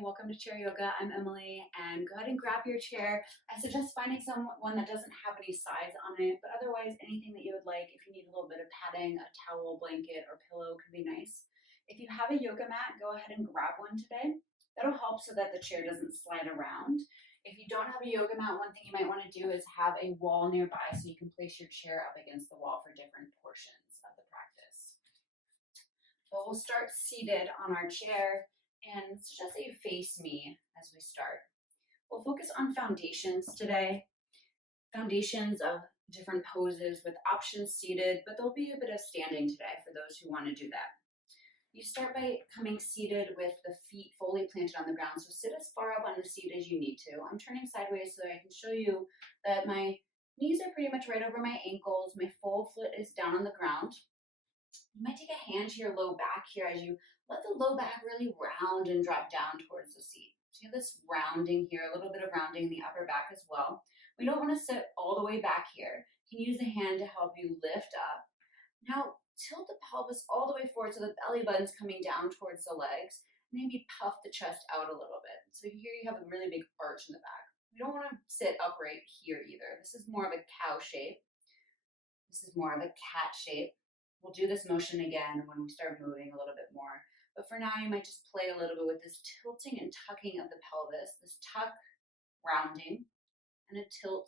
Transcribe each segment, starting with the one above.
welcome to Chair Yoga. I'm Emily, and go ahead and grab your chair. I suggest finding someone that doesn't have any sides on it, but otherwise anything that you would like. If you need a little bit of padding, a towel, blanket, or pillow could be nice. If you have a yoga mat, go ahead and grab one today. That'll help so that the chair doesn't slide around. If you don't have a yoga mat, one thing you might want to do is have a wall nearby so you can place your chair up against the wall for different portions of the practice. But we'll start seated on our chair, and suggest that you face me as we start. We'll focus on foundations today, foundations of different poses with options seated, but there'll be a bit of standing today for those who want to do that. You start by coming seated with the feet fully planted on the ground, so sit as far up on the seat as you need to. I'm turning sideways so I can show you that my knees are pretty much right over my ankles, my full foot is down on the ground. You might take a hand to your low back here as you let the low back really round and drop down towards the seat. So you have this rounding here, a little bit of rounding in the upper back as well. We don't want to sit all the way back here. You can use the hand to help you lift up. Now tilt the pelvis all the way forward so the belly button's coming down towards the legs. Maybe puff the chest out a little bit. So here you have a really big arch in the back. We don't want to sit upright here either. This is more of a cow shape. This is more of a cat shape. We'll do this motion again when we start moving a little bit more. But for now, you might just play a little bit with this tilting and tucking of the pelvis, this tuck, rounding, and a tilt,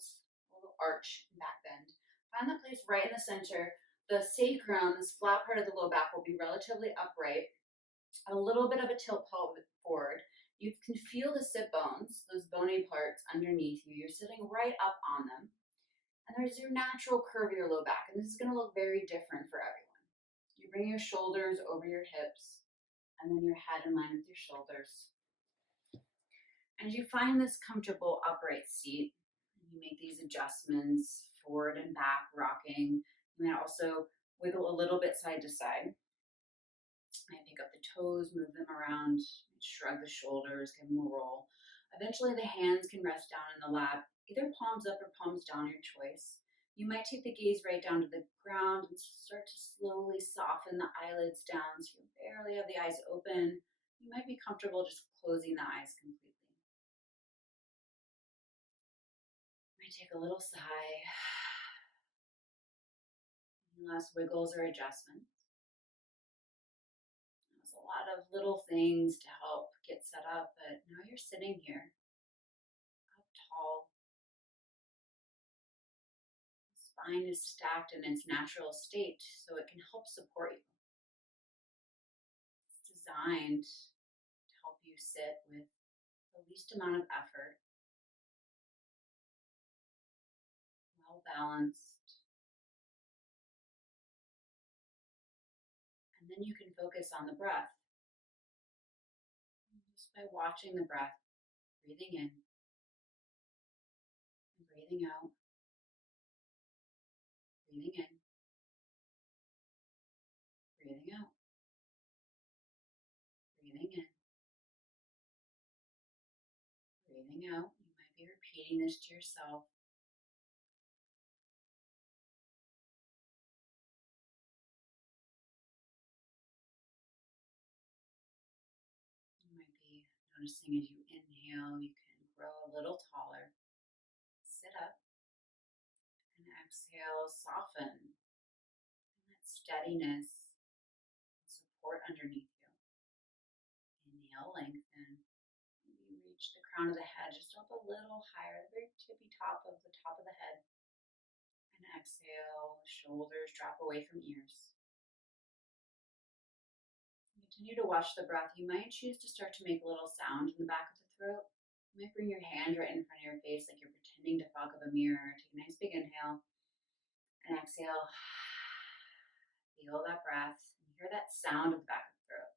a little arch and back bend. Find the place right in the center. The sacrum, this flat part of the low back, will be relatively upright. A little bit of a tilt pelvic forward. You can feel the sit bones, those bony parts underneath you. You're sitting right up on them. And there's your natural curve of your low back, and this is going to look very different for everyone. You bring your shoulders over your hips, and then your head in line with your shoulders. And as you find this comfortable upright seat, you make these adjustments forward and back, rocking. You might also wiggle a little bit side to side. You might pick up the toes, move them around, shrug the shoulders, give them a roll. Eventually the hands can rest down in the lap, either palms up or palms down, your choice. You might take the gaze right down to the ground and start to slowly soften the eyelids down so you barely have the eyes open. You might be comfortable just closing the eyes completely. You might take a little sigh. Last wiggles or adjustments. There's a lot of little things to help get set up, but now you're sitting here, up tall. Spine is stacked in its natural state so it can help support you. It's designed to help you sit with the least amount of effort, well balanced, and then you can focus on the breath. Just by watching the breath, breathing in and breathing out, breathing in, breathing out, breathing in, breathing out. You might be repeating this to yourself. You might be noticing as you inhale, you can grow a little taller, sit up, and exhale, soften, and that steadiness, support underneath you. Inhale, lengthen. Maybe reach the crown of the head just up a little higher, the very tippy top of the head. And exhale, shoulders drop away from ears. Continue to watch the breath. You might choose to start to make a little sound in the back of the throat. You might bring your hand right in front of your face like you're pretending to fog up a mirror. Take a nice big inhale and exhale. Feel that breath and hear that sound at the back of the throat.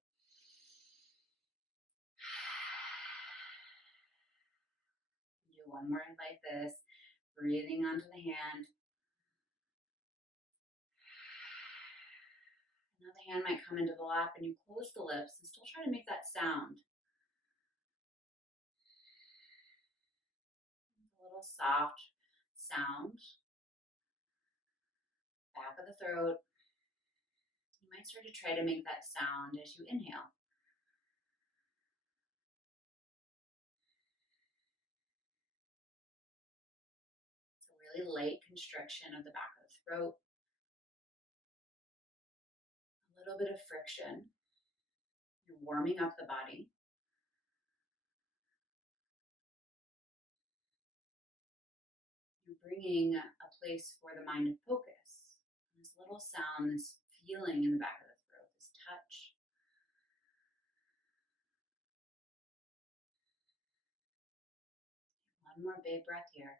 Do one more like this, breathing onto the hand. Now the hand might come into the lap and you close the lips and still try to make that sound. A little soft sound. Back of the throat. You might start to try to make that sound as you inhale. really light constriction of the back of the throat, a little bit of friction. You're warming up the body. You're bringing a place for the mind to focus. And this little sound, this feeling in the back of the throat, this touch. One more big breath here.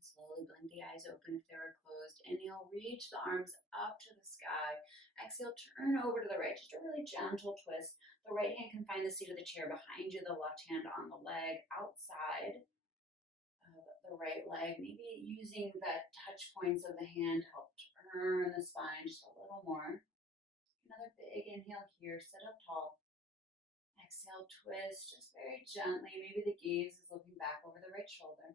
Slowly blink the eyes open if they were closed. Inhale, reach the arms up to the sky. Exhale, turn over to the right. Just a really gentle twist. The right hand can find the seat of the chair behind you, the left hand on the leg outside of the right leg. Maybe using the touch points of the hand to help turn the spine just a little more. Another big inhale here. Sit up tall. Exhale, twist just very gently. Maybe the gaze is looking back over the right shoulder.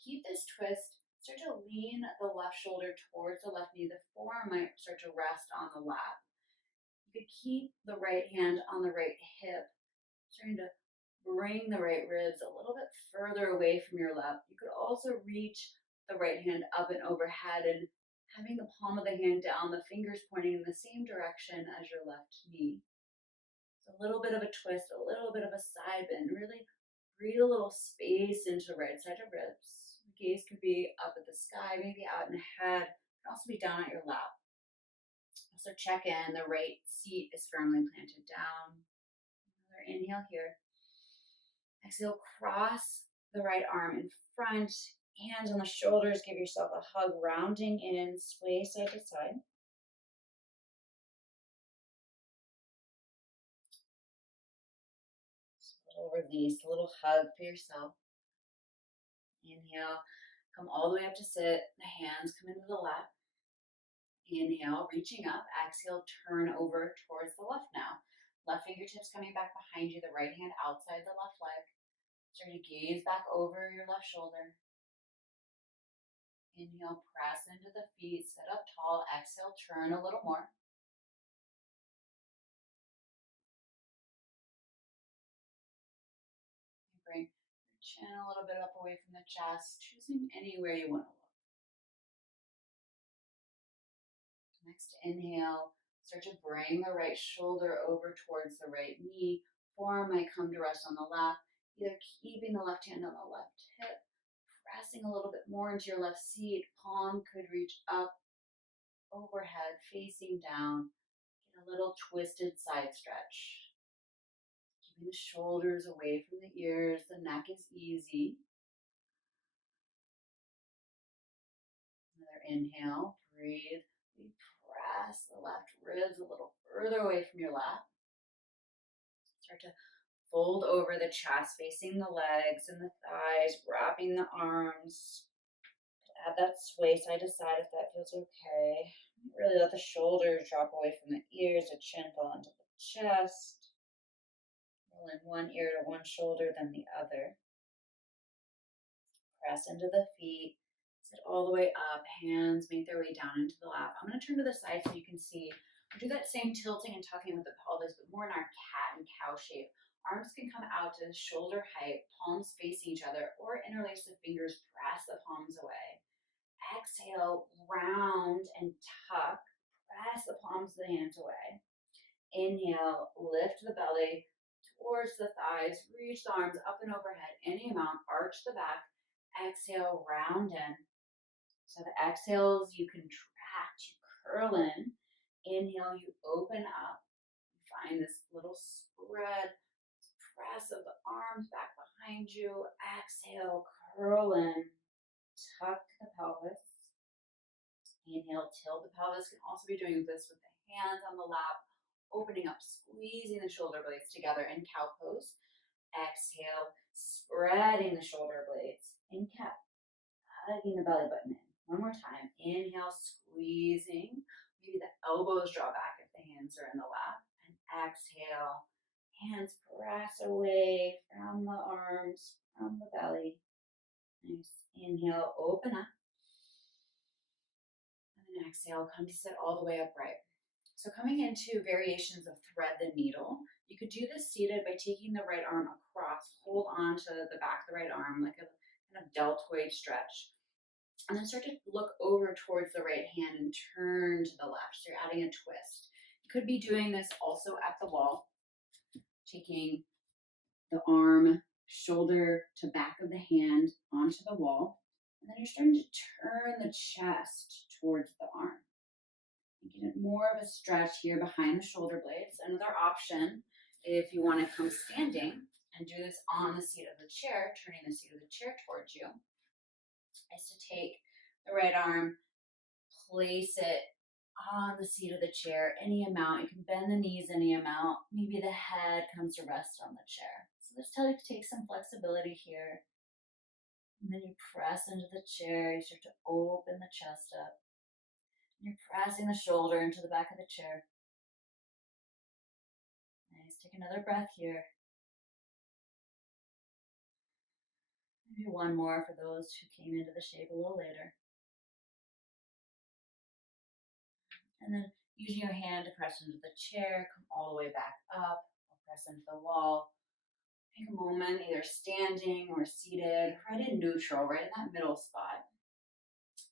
Keep this twist. Start to lean the left shoulder towards the left knee. The forearm might start to rest on the lap. You could keep the right hand on the right hip, starting to bring the right ribs a little bit further away from your lap. You could also reach the right hand up and overhead and having the palm of the hand down, the fingers pointing in the same direction as your left knee. So a little bit of a twist, a little bit of a side bend. Really breathe a little space into the right side of ribs. Gaze could be up at the sky, maybe out and ahead. It can also be down at your lap. Also check in, the right seat is firmly planted down. Another inhale here. Exhale, cross the right arm in front, hands on the shoulders, give yourself a hug, rounding in, sway side to side. Just a little release, a little hug for yourself. Inhale, come all the way up to sit, the hands come into the lap. Inhale, reaching up. Exhale, turn over towards the left now. Left fingertips coming back behind you, the right hand outside the left leg. Start to gaze back over your left shoulder. Inhale, press into the feet, sit up tall. Exhale, turn a little more. You bring your chin a little bit up away from the chest, choosing anywhere you want to look. Next inhale, start to bring the right shoulder over towards the right knee. Forearm might come to rest on the lap, either keeping the left hand on the left hip, pressing a little bit more into your left seat. Palm could reach up, overhead, facing down. Get a little twisted side stretch. Keeping the shoulders away from the ears. The neck is easy. Another inhale. Breathe. We press the left ribs a little further away from your lap. Start to fold over the chest, facing the legs and the thighs, wrapping the arms. Add that sway side to side if that feels okay. Really let the shoulders drop away from the ears, the chin fall into the chest. Roll in one ear to one shoulder, then the other. Press into the feet. Sit all the way up. Hands make their way down into the lap. I'm going to turn to the side so you can see. We do that same tilting and tucking with the pelvis, but more in our cat and cow shape. Arms can come out to shoulder height, palms facing each other, or interlace the fingers, press the palms away. Exhale, round and tuck. Press the palms of the hands away. Inhale, lift the belly towards the thighs. Reach the arms up and overhead, any amount. Arch the back. Exhale, round in. So the exhales, you contract, you curl in. Inhale, you open up. Find this little spread, press of the arms back behind you. Exhale, curl in. Tuck the pelvis. Inhale, tilt the pelvis. Can also be doing this with the hands on the lap, opening up, squeezing the shoulder blades together in cow pose. Exhale, spreading the shoulder blades in cat, hugging the belly button in. One more time. Inhale, squeezing. Maybe the elbows draw back if the hands are in the lap. And exhale, hands press away from the arms, from the belly. Nice. Inhale, open up. And exhale, come to sit all the way upright. So coming into variations of thread the needle, You could do this seated by taking the right arm across, hold on to the back of the right arm like a kind of deltoid stretch, and then start to look over towards the right hand and turn to the left. So you're adding a twist. You could be doing this also at the wall, taking the arm, shoulder to back of the hand onto the wall. And then you're starting to turn the chest towards the arm. Get more of a stretch here behind the shoulder blades. Another option, if you want to come standing and do this on the seat of the chair, turning the seat of the chair towards you, is to take the right arm, place it on the seat of the chair, any amount. You can bend the knees any amount. Maybe the head comes to rest on the chair. So just tell you to take some flexibility here. And then you press into the chair. You start to open the chest up. You're pressing the shoulder into the back of the chair. Nice. Take another breath here. Maybe one more for those who came into the shape a little later. And then using your hand to press into the chair, come all the way back up, or press into the wall. Take a moment, either standing or seated, right in neutral, right in that middle spot.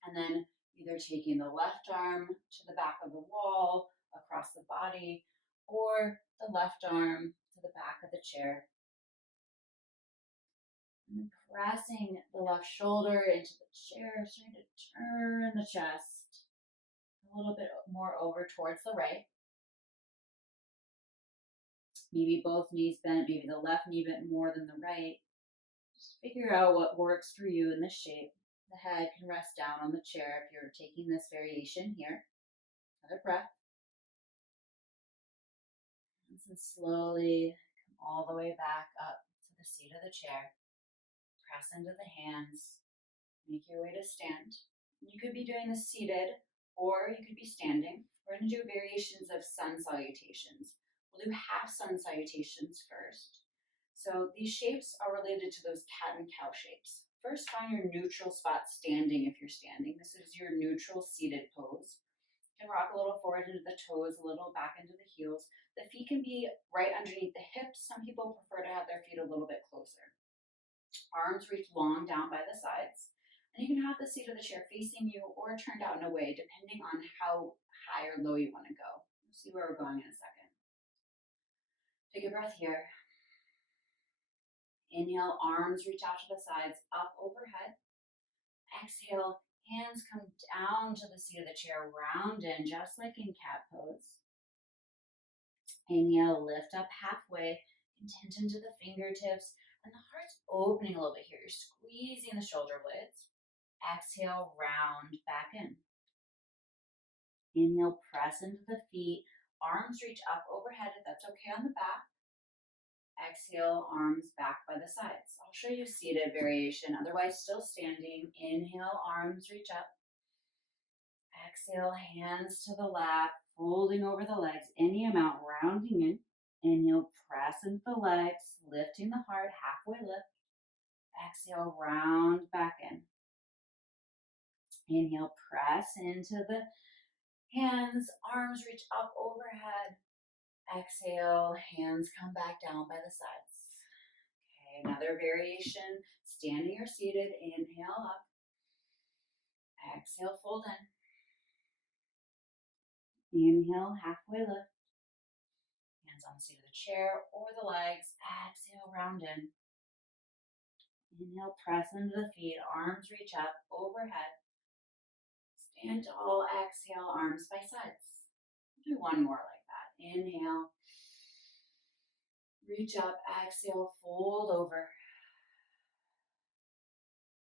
And then either taking the left arm to the back of the wall, across the body, or the left arm to the back of the chair. And then pressing the left shoulder into the chair, starting to turn the chest a little bit more over towards the right. Maybe both knees bent, maybe the left knee bent more than the right. Just figure out what works for you in this shape. The head can rest down on the chair if you're taking this variation here. Another breath. And then slowly come all the way back up to the seat of the chair. Press into the hands. Make your way to stand. You could be doing this seated, or you could be standing. We're going to do variations of sun salutations. We'll do half sun salutations first. So these shapes are related to those cat and cow shapes. First, find your neutral spot standing if you're standing. This is your neutral seated pose. You can rock a little forward into the toes, a little back into the heels. The feet can be right underneath the hips. Some people prefer to have their feet a little bit closer. Arms reach long down by the sides. And you can have the seat of the chair facing you or turned out and away, depending on how high or low you want to go. We'll see where we're going in a second. Take a breath here. Inhale, arms reach out to the sides, up overhead. Exhale, hands come down to the seat of the chair, round in, just like in cat pose. Inhale, lift up halfway, intent into the fingertips, and the heart's opening a little bit here. You're squeezing the shoulder blades. Exhale, round back in. Inhale, press into the feet. Arms reach up overhead if that's okay on the back. Exhale, arms back by the sides. I'll show you seated variation, otherwise still standing. Inhale, arms reach up. Exhale, hands to the lap, folding over the legs, any amount, rounding in. Inhale, press into the legs, lifting the heart, halfway lift. Exhale, round back in. Inhale, press into the hands, arms reach up overhead. Exhale, hands come back down by the sides. Okay, another variation, standing or seated. Inhale up. Exhale, fold in. Inhale, halfway lift. Hands on the seat of the chair or the legs. Exhale, round in. Inhale, press into the feet. Arms reach up overhead. Stand tall. Exhale, arms by sides. Do one more like that. Inhale. Reach up. Exhale, fold over.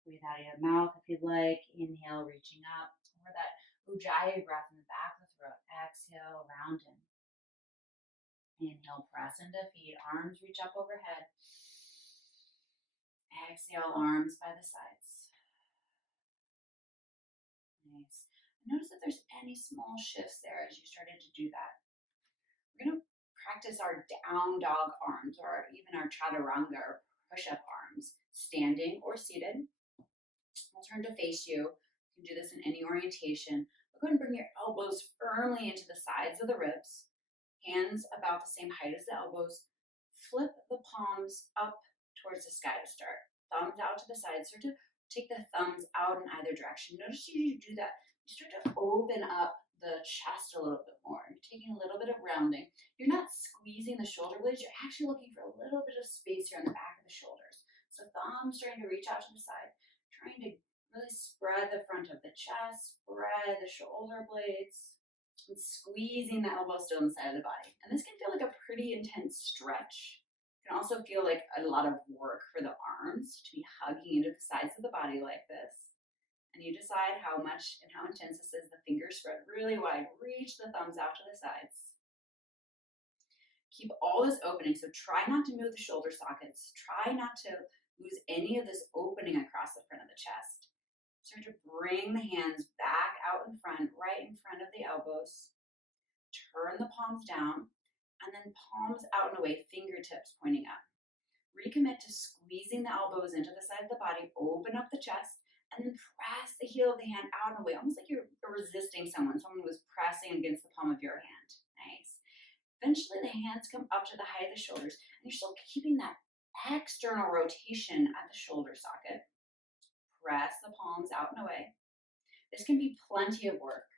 Breathe out of your mouth if you'd like. Inhale, reaching up. Or that Ujjayi breath in the back of the throat. Exhale, round in. Inhale, press into feet. Arms reach up overhead. Exhale, arms by the sides. Nice. Notice if there's any small shifts there as you started to do that. We're going to practice our down dog arms, or even our chaturanga, or push-up arms, standing or seated. We'll turn to face you. You can do this in any orientation. Go ahead and bring your elbows firmly into the sides of the ribs. hands about the same height as the elbows. Flip the palms up towards the sky to start. Thumbs out to the side. Start to take the thumbs out in either direction. Notice you do that. You start to open up the chest a little bit more. You're taking a little bit of rounding. You're not squeezing the shoulder blades. You're actually looking for a little bit of space here on the back of the shoulders. So thumbs starting to reach out to the side, trying to really spread the front of the chest, spread the shoulder blades, and squeezing the elbow still inside of the body. And this can feel like a pretty intense stretch. It can also feel like a lot of work for the arms to be hugging into the sides of the body like this. And you decide how much and how intense this is. The fingers spread really wide. Reach the thumbs out to the sides. Keep all this opening. So try not to move the shoulder sockets. Try not to lose any of this opening across the front of the chest. Start to bring the hands back out in front, right in front of the elbows. Turn the palms down, and then palms out and away, fingertips pointing up. Recommit to squeezing the elbows into the side of the body, open up the chest, and then press the heel of the hand out and away, almost like you're resisting someone was pressing against the palm of your hand. Nice. Eventually, the hands come up to the height of the shoulders, and you're still keeping that external rotation at the shoulder socket. Press the palms out and away. This can be plenty of work.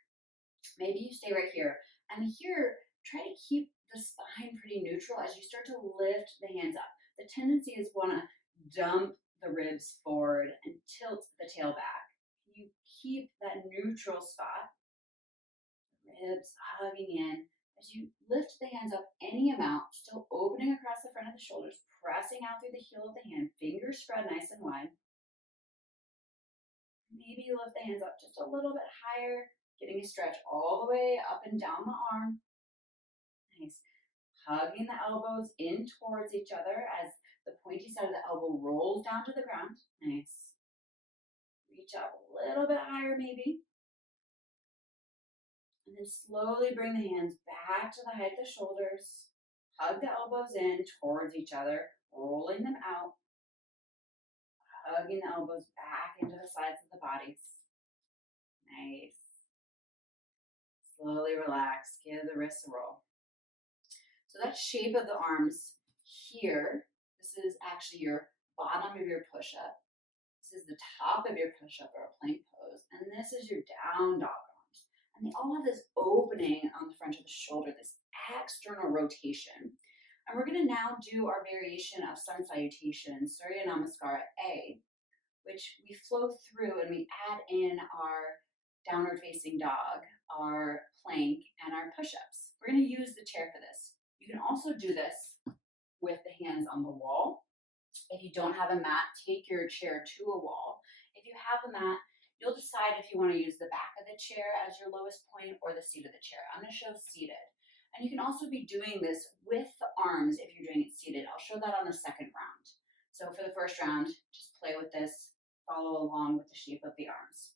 Maybe you stay right here. And here, try to keep the spine pretty neutral as you start to lift the hands up. The tendency is want to dump the ribs forward and tilt the tail back. You keep that neutral spot. Ribs hugging in. As you lift the hands up any amount, still opening across the front of the shoulders, pressing out through the heel of the hand, fingers spread nice and wide. Maybe you lift the hands up just a little bit higher, getting a stretch all the way up and down the arm. Nice. Hugging the elbows in towards each other as the pointy side of the elbow rolls down to the ground. Nice. Reach up a little bit higher maybe. And then slowly bring the hands back to the height of the shoulders. Hug the elbows in towards each other, rolling them out. Hugging the elbows back into the sides of the bodies. Nice. Slowly relax. Give the wrists a roll. So that shape of the arms here, this is actually your bottom of your push-up. This is the top of your push-up or a plank pose. And this is your down dog arms. And they all have this opening on the front of the shoulder, this external rotation. And we're going to now do our variation of sun salutation, Surya Namaskar A, which we flow through and we add in our downward facing dog, our plank, and our push-ups. We're going to use the chair for this. You can also do this with the hands on the wall. If you don't have a mat, take your chair to a wall. If you have a mat, you'll decide if you want to use the back of the chair as your lowest point or the seat of the chair. I'm going to show seated. And you can also be doing this with the arms if you're doing it seated. I'll show that on the second round. So for the first round, just play with this, follow along with the shape of the arms.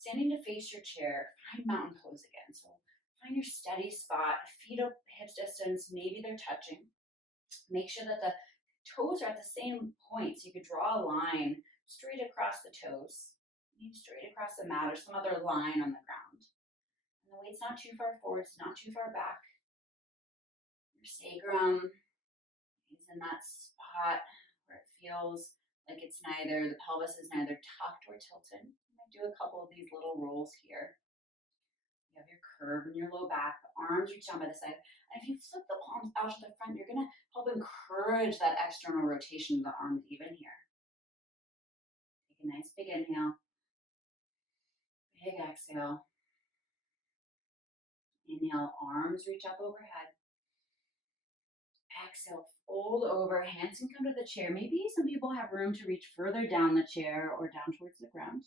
Standing to face your chair, find mountain pose again. So find your steady spot, feet up hips distance, maybe they're touching. Make sure that the toes are at the same point, so you could draw a line straight across the toes, maybe straight across the mat or some other line on the ground. And the weight's not too far forward, it's not too far back. Your sacrum is in that spot where it feels like it's neither, the pelvis is neither tucked or tilted. You might do a couple of these little rolls here. You have your curve in your low back, the arms reach down by the side. And if you flip the palms out to the front, you're going to help encourage that external rotation of the arms even here. Take a nice big inhale. Big exhale. Inhale, arms reach up overhead. Exhale, fold over, hands can come to the chair. Maybe some people have room to reach further down the chair or down towards the ground.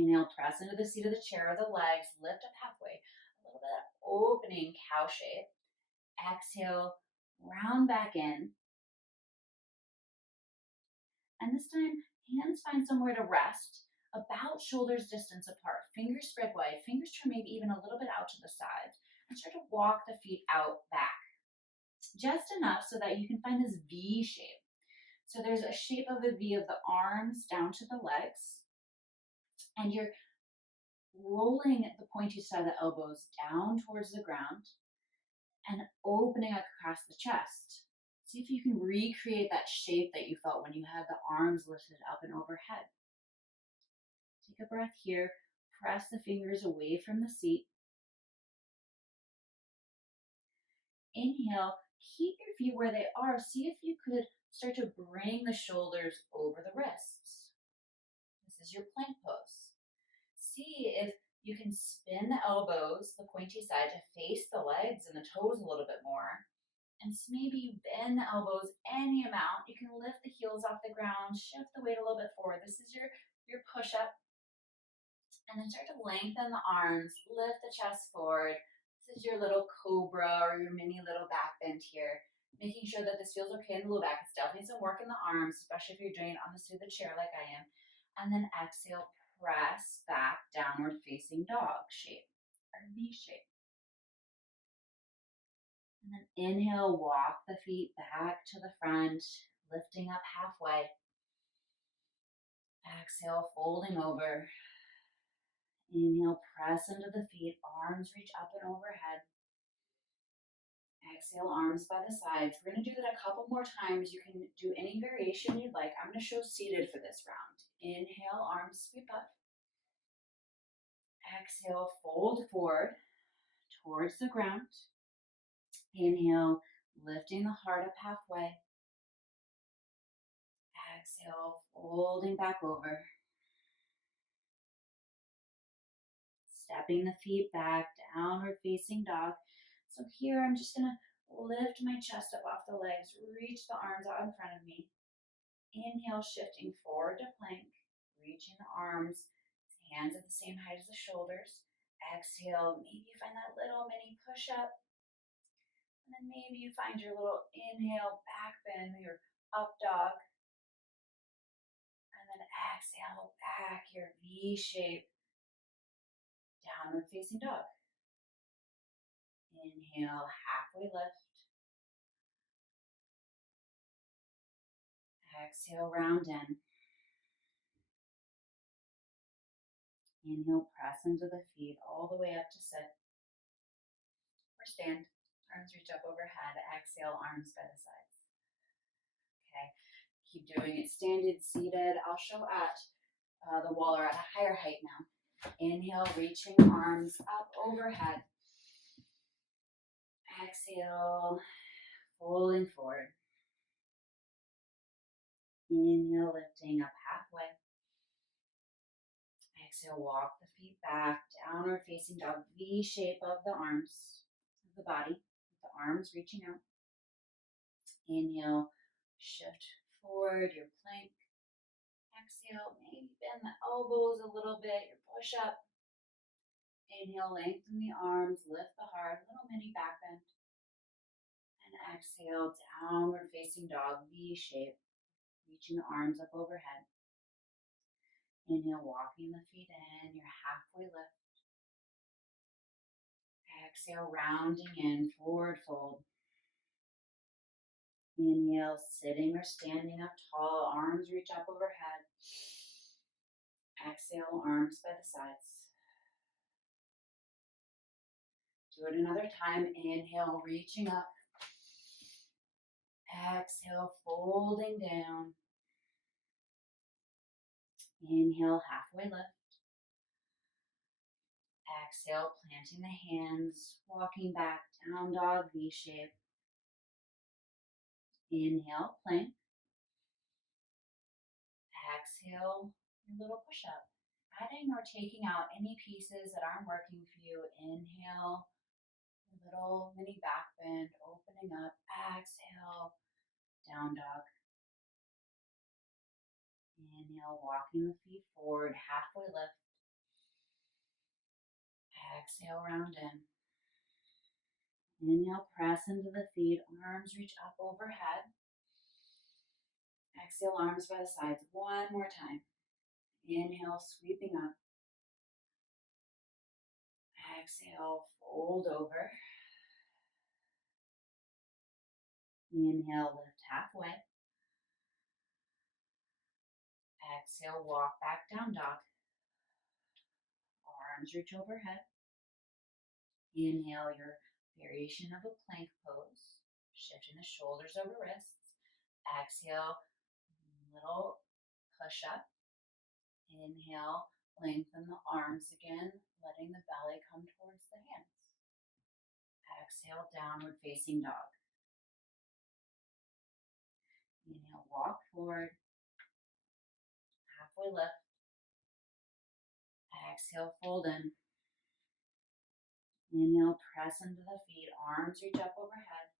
Inhale, press into the seat of the chair or the legs, lift up halfway. A little bit of opening cow shape. Exhale, round back in. And this time, hands find somewhere to rest, about shoulders distance apart. Fingers spread wide, fingers turn maybe even a little bit out to the sides. And start to walk the feet out back. Just enough so that you can find this V shape. So there's a shape of a V of the arms down to the legs. And you're rolling the pointy side of the elbows down towards the ground. and opening across the chest. See if you can recreate that shape that you felt when you had the arms lifted up and overhead. Take a breath here. Press the fingers away from the seat. Inhale, keep your feet where they are. See if you could start to bring the shoulders over the wrists. This is your plank pose. See if you can spin the elbows, the pointy side, to face the legs and the toes a little bit more. And maybe you bend the elbows any amount. You can lift the heels off the ground, shift the weight a little bit forward. This is your push-up. And then start to lengthen the arms, lift the chest forward. This is your little cobra or your mini little back bend here. Making sure that this feels okay in the low back. It's definitely some work in the arms, especially if you're doing it on the through the chair like I am. And then exhale, press back, downward facing dog shape or V shape. And then inhale, walk the feet back to the front, lifting up halfway. Exhale, folding over. Inhale, press into the feet, arms reach up and overhead. Exhale, arms by the sides. We're going to do that a couple more times. You can do any variation you'd like. I'm going to show seated for this round. Inhale, arms sweep up. Exhale, fold forward towards the ground. Inhale, lifting the heart up halfway. Exhale, folding back over. Stepping the feet back, downward facing dog. So here I'm just gonna lift my chest up off the legs, reach the arms out in front of me. Inhale, shifting forward to plank, reaching the arms, hands at the same height as the shoulders. Exhale, maybe you find that little mini push up. And then maybe you find your little inhale, back bend, your up dog. And then exhale, back, your V shape, downward facing dog. Inhale, halfway lift. Exhale, round in. Inhale, press into the feet all the way up to sit. Or stand. Arms reach up overhead. Exhale, arms by the sides. Okay, keep doing it standing, seated. I'll show at the wall or at a higher height now. Inhale, reaching arms up overhead. Exhale, folding forward. Inhale, lifting up halfway. Exhale, walk the feet back, downward facing dog, V shape of the arms, of the body, with the arms reaching out. Inhale, shift forward, your plank. Exhale, maybe bend the elbows a little bit, your push up. Inhale, lengthen the arms, lift the heart, little mini back bend. And exhale, downward facing dog, V shape, reaching the arms up overhead. Inhale, walking the feet in, your halfway lift. Exhale, rounding in, forward fold. Inhale, sitting or standing up tall, arms reach up overhead. Exhale, arms by the sides. Do it another time. Inhale, reaching up. Exhale, folding down. Inhale, halfway lift. Exhale, planting the hands, walking back, down dog, V shape. Inhale, plank. Exhale, your little push up. Adding or taking out any pieces that aren't working for you. Inhale, little mini back bend, opening up. Exhale, down dog. Inhale, walking the feet forward, halfway lift. Exhale, round in. Inhale, press into the feet, arms reach up overhead. Exhale, arms by the sides. One more time. Inhale, sweeping up. Exhale, fold over. Inhale, lift halfway. Exhale, walk back, down dog. Arms reach overhead. Inhale, your Variation of a plank pose, shifting the shoulders over wrists. Exhale, little push up. Inhale, lengthen the arms again, letting the belly come towards the hands. Exhale, downward facing dog. Inhale, walk forward, halfway lift. Exhale, fold in. Inhale, press into the feet, arms reach up overhead.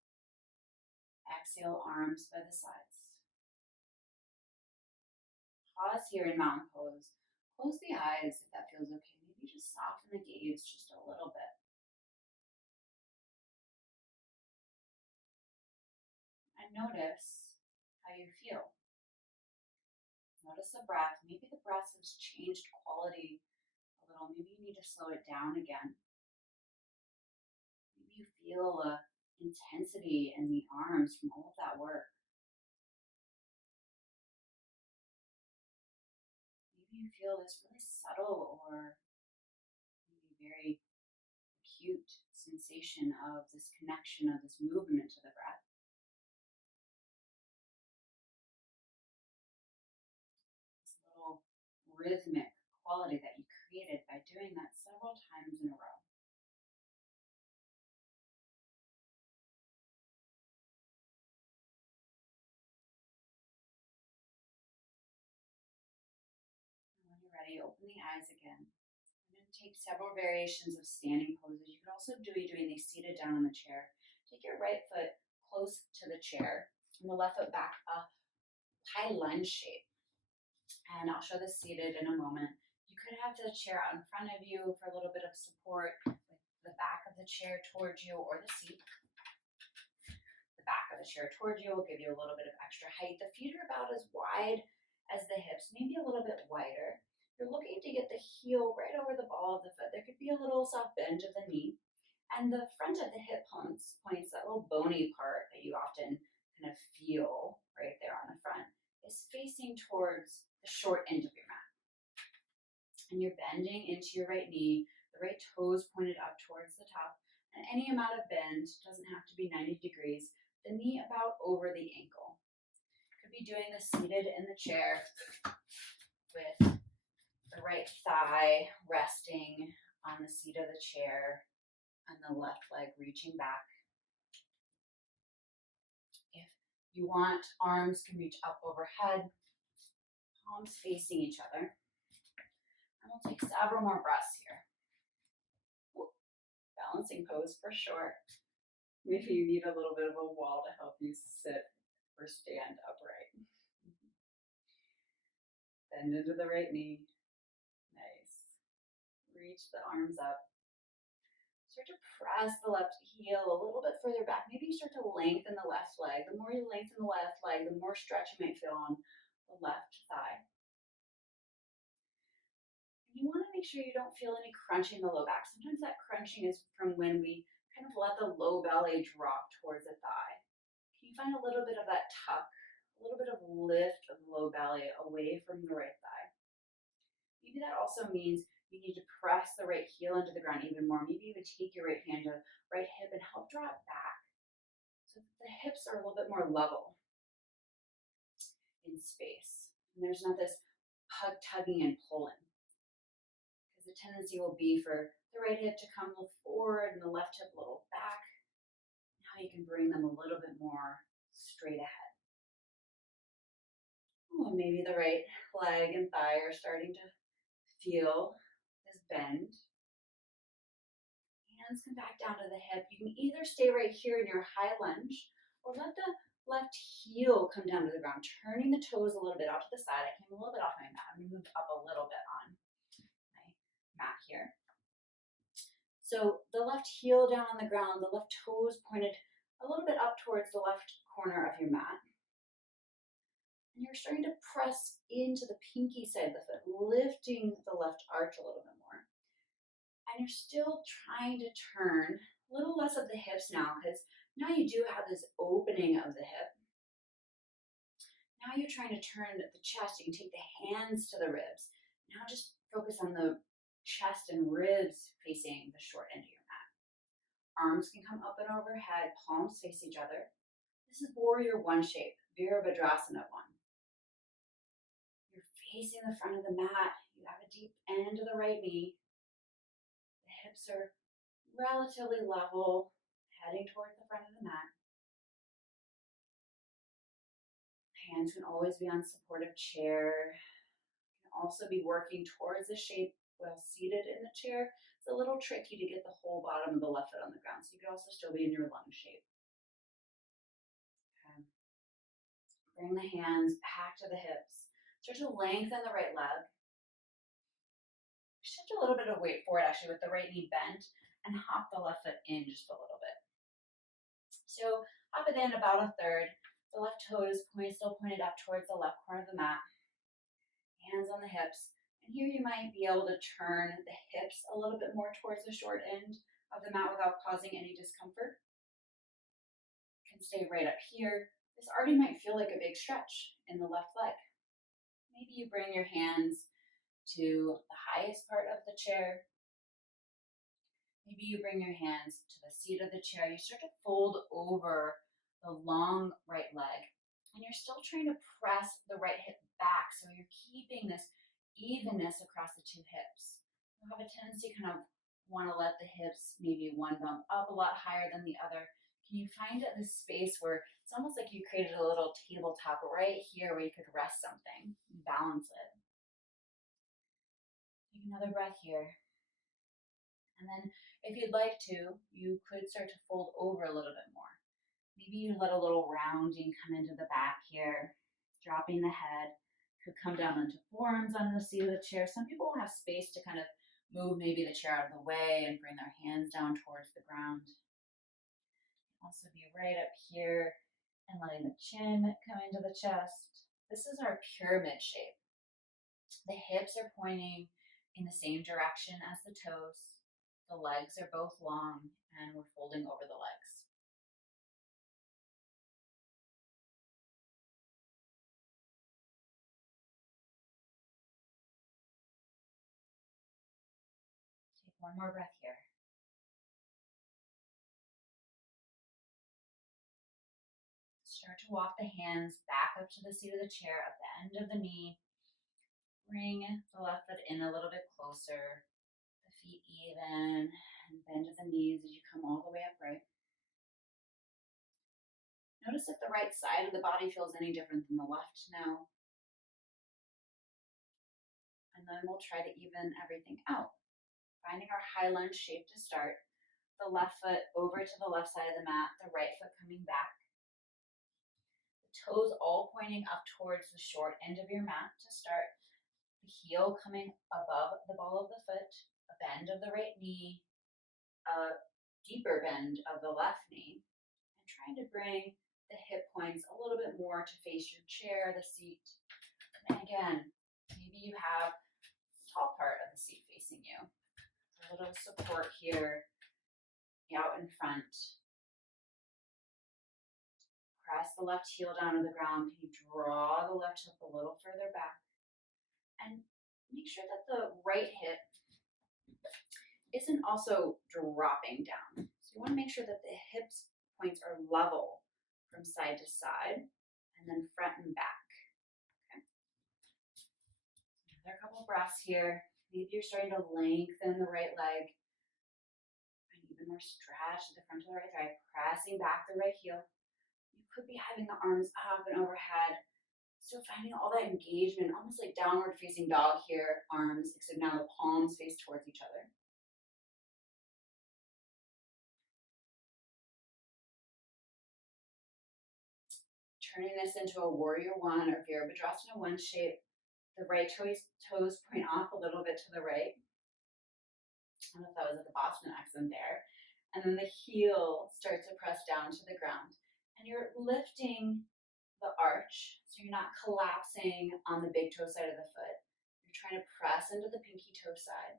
Exhale, arms by the sides. Pause here in mountain pose. Close the eyes if that feels okay. Maybe just soften the gaze just a little bit. And notice how you feel. Notice the breath. Maybe the breath has changed quality a little. Maybe you need to slow it down again. Maybe you feel a intensity in the arms from all of that work. Maybe you feel this really subtle or maybe very acute sensation of this connection, of this movement to the breath. This little rhythmic quality that you created by doing that several times in a row. And when you're ready, open the eyes again. We're going to take several variations of standing poses. You could also be doing these seated down on the chair. Take your right foot close to the chair and the left foot back up, high lunge shape. And I'll show this seated in a moment. You could have the chair out in front of you for a little bit of support with the back of the chair towards you or the seat. The back of the chair towards you will give you a little bit of extra height. The feet are about as wide as the hips, maybe a little bit wider. You're looking to get the heel right over the ball of the foot. There could be a little soft bend of the knee. And the front of the hip points, that little bony part that you often kind of feel right there on the front, is facing towards the short end of your mat. And you're bending into your right knee, the right toes pointed up towards the top. And any amount of bend, doesn't have to be 90 degrees, the knee about over the ankle. Could be doing this seated in the chair with the right thigh resting on the seat of the chair and the left leg reaching back. If you want, arms can reach up overhead, palms facing each other. And we'll take several more breaths here. Ooh, balancing pose for sure. Maybe you need a little bit of a wall to help you sit or stand upright. Bend into the right knee. Nice. Reach the arms up. Start to press the left heel a little bit further back. Maybe you start to lengthen the left leg. The more you lengthen the left leg, the more stretch you might feel on the left thigh. You want to make sure you don't feel any crunching in the low back. Sometimes that crunching is from when we kind of let the low belly drop towards the thigh. Can you find a little bit of that tuck, a little bit of lift of the low belly away from the right thigh? Maybe that also means you need to press the right heel into the ground even more. Maybe even take your right hand to right hip and help draw it back so that the hips are a little bit more level in space. And there's not this tugging and pulling. The tendency will be for the right hip to come a little forward and the left hip a little back. Now you can bring them a little bit more straight ahead. Ooh, and maybe the right leg and thigh are starting to feel this bend. Hands come back down to the hip. You can either stay right here in your high lunge or let the left heel come down to the ground, turning the toes a little bit out to the side. I came a little bit off my mat. I'm going to move up a little bit on mat here. So the left heel down on the ground, the left toes pointed a little bit up towards the left corner of your mat. And you're starting to press into the pinky side of the foot, lifting the left arch a little bit more. And you're still trying to turn a little less of the hips now, because now you do have this opening of the hip. Now you're trying to turn the chest. You can take the hands to the ribs. Now just focus on the chest and ribs facing the short end of your mat. Arms can come up and overhead, palms face each other. This is warrior one shape, Virabhadrasana one. You're facing the front of the mat. You have a deep end of the right knee. The hips are relatively level, heading towards the front of the mat. Hands can always be on supportive chair. You can also be working towards the shape while seated in the chair. It's a little tricky to get the whole bottom of the left foot on the ground, so you could also still be in your lunge shape. Okay. Bring the hands back to the hips. Start to lengthen the right leg. Shift a little bit of weight forward actually with the right knee bent and hop the left foot in just a little bit. So hop it in about a third. The left toe is still pointed up towards the left corner of the mat. Hands on the hips. And here you might be able to turn the hips a little bit more towards the short end of the mat without causing any discomfort. You can stay right up here. This already might feel like a big stretch in the left leg. Maybe you bring your hands to the highest part of the chair. Maybe you bring your hands to the seat of the chair. You start to fold over the long right leg, and you're still trying to press the right hip back, so you're keeping this evenness across the two hips. You have a tendency to kind of want to let the hips, maybe one bump up a lot higher than the other. Can you find this space where it's almost like you created a little tabletop right here where you could rest something and balance it? Take another breath here. And then if you'd like to, you could start to fold over a little bit more. Maybe you let a little rounding come into the back here, dropping the head. Could come down onto forearms on the seat of the chair. Some people have space to kind of move maybe the chair out of the way and bring their hands down towards the ground. Also be right up here and letting the chin come into the chest. This is our pyramid shape. The hips are pointing in the same direction as the toes. The legs are both long and we're folding over the legs. Take one more breath here. Start to walk the hands back up to the seat of the chair at the end of the knee. Bring the left foot in a little bit closer, the feet even, and bend at the knees as you come all the way upright. Notice if the right side of the body feels any different than the left now. And then we'll try to even everything out. Finding our high lunge shape to start. The left foot over to the left side of the mat, the right foot coming back. Toes all pointing up towards the short end of your mat to start. The heel coming above the ball of the foot, a bend of the right knee, a deeper bend of the left knee, and trying to bring the hip points a little bit more to face your chair, the seat. And again, maybe you have the tall part of the seat facing you. A little support here, out in front. Press the left heel down to the ground. Can you draw the left hip a little further back? And make sure that the right hip isn't also dropping down. So you want to make sure that the hips points are level from side to side and then front and back. Okay. Another couple breaths here. Maybe you're starting to lengthen the right leg. And even more stretch at the front of the right thigh, pressing back the right heel. You could be having the arms up and overhead. So finding all that engagement, almost like downward facing dog here, arms, except now the palms face towards each other. Turning this into a warrior one or Virabhadrasana one shape. The right toes point off a little bit to the right. I don't know if that was like a Boston accent there. And then the heel starts to press down to the ground. And you're lifting the arch, so you're not collapsing on the big toe side of the foot. You're trying to press into the pinky toe side.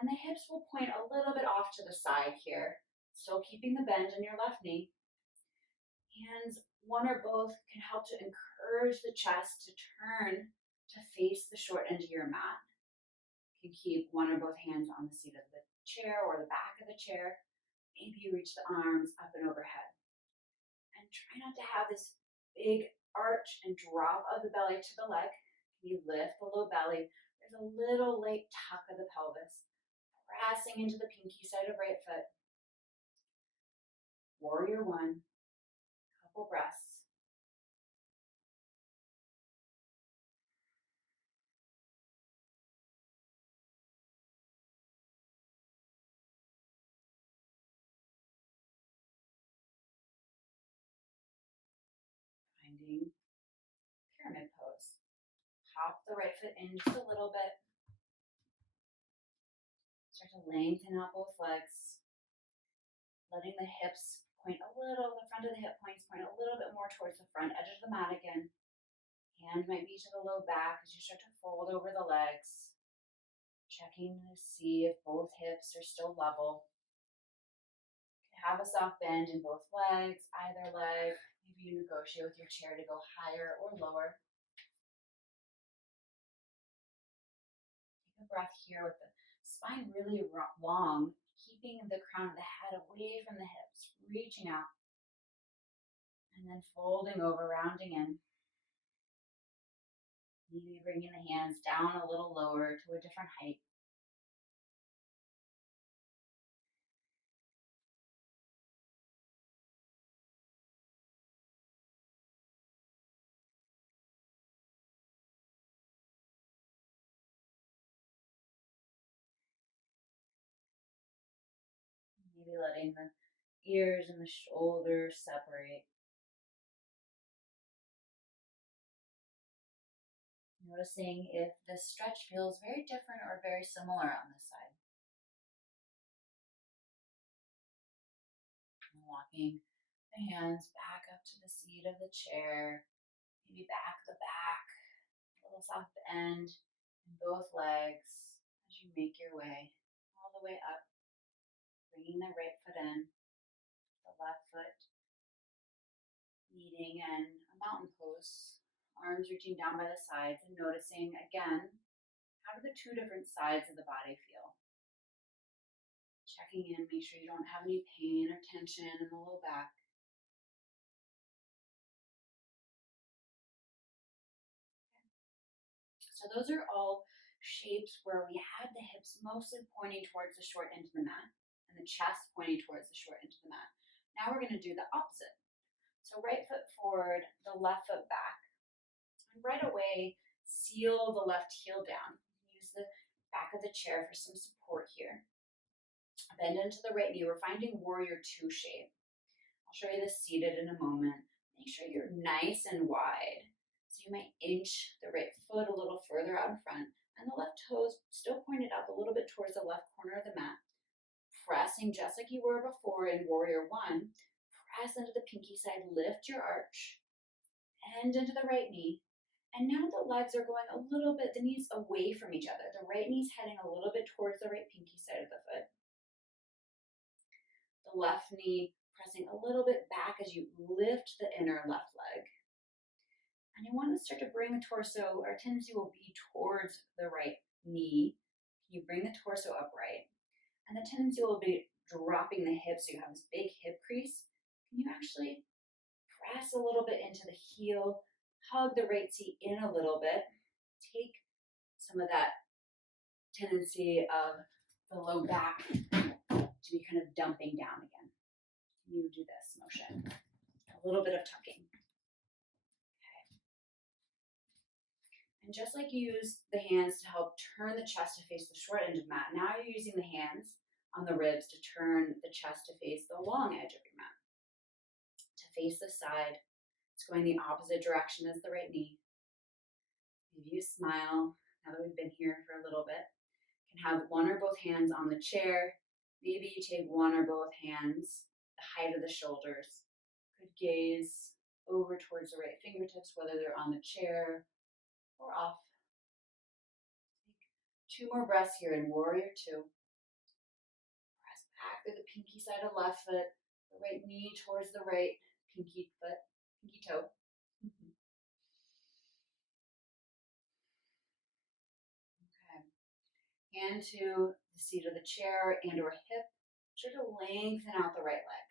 And the hips will point a little bit off to the side here, still keeping the bend in your left knee. Hands, one or both, can help to encourage the chest to turn to face the short end of your mat. You can keep one or both hands on the seat of the chair or the back of the chair. Maybe you reach the arms up and overhead. And try not to have this big arch and drop of the belly to the leg. You lift the low belly. There's a little light tuck of the pelvis, pressing into the pinky side of right foot. Warrior one, couple breaths. Finding pyramid pose. Hop the right foot in just a little bit. Start to lengthen out both legs. Letting the hips point a little, the front of the hip points point a little bit more towards the front edge of the mat again. Hand might be to the low back as you start to fold over the legs. Checking to see if both hips are still level. Have a soft bend in both legs, either leg. Maybe you negotiate with your chair to go higher or lower. Take a breath here with the spine really long, keeping the crown of the head away from the hips, reaching out. And then folding over, rounding in. Maybe bringing the hands down a little lower to a different height. Maybe letting the ears and the shoulders separate. Noticing if the stretch feels very different or very similar on this side. And walking the hands back up to the seat of the chair. Maybe back the back, a little soft bend in both legs as you make your way all the way up. Bringing the right foot in, the left foot meeting in a mountain pose. Arms reaching down by the sides and noticing again, how do the two different sides of the body feel? Checking in, make sure you don't have any pain or tension in the low back. So those are all shapes where we had the hips mostly pointing towards the short end of the mat and the chest pointing towards the short end of the mat. Now we're going to do the opposite. So right foot forward, the left foot back. And right away, seal the left heel down. Use the back of the chair for some support here. Bend into the right knee. We're finding warrior two shape. I'll show you this seated in a moment. Make sure you're nice and wide. So you might inch the right foot a little further out in front and the left toes still pointed up a little bit towards the left corner of the mat. Pressing just like you were before in warrior one. Press into the pinky side, lift your arch, bend into the right knee. And now the legs are going a little bit, the knees away from each other. The right knee's heading a little bit towards the right pinky side of the foot. The left knee pressing a little bit back as you lift the inner left leg. And you want to start to bring the torso, our tendency will be towards the right knee. You bring the torso upright. And the tendency will be dropping the hips, so you have this big hip crease. Can you actually press a little bit into the heel, hug the right seat in a little bit, take some of that tendency of the low back to be kind of dumping down again. Can you do this motion? A little bit of tucking. Okay. And just like you use the hands to help turn the chest to face the short end of the mat, now you're using the hands on the ribs to turn the chest to face the long edge of your mat. To face the side, it's going the opposite direction as the right knee. Maybe you smile now that we've been here for a little bit. You can have one or both hands on the chair. Maybe you take one or both hands the height of the shoulders. Could gaze over towards the right fingertips, whether they're on the chair or off. Take 2 more breaths here in warrior two. Press back to the pinky side of left foot, the right knee towards the right pinky foot, pinky toe. Okay. Hand to the seat of the chair and or hip. Try to lengthen out the right leg.